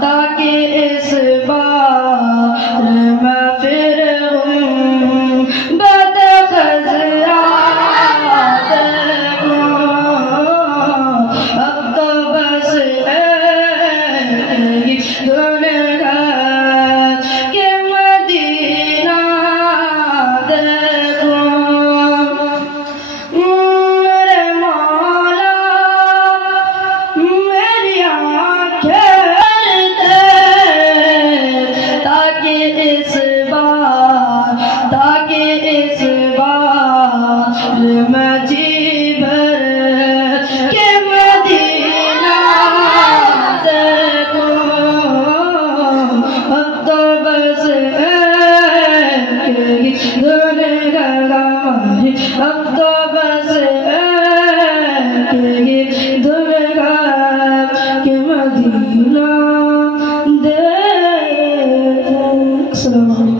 ताकि इस बार मैं फिर बदखज़रात अब तो बस दुनिया के मदीना देखो मेरे मौला मेरी आँखें ताकि इस बार मैं जी भर के मदीना देखूं अब तो बस दुनिया हमारी अब तो बस दुनिया के मदीना देखूं।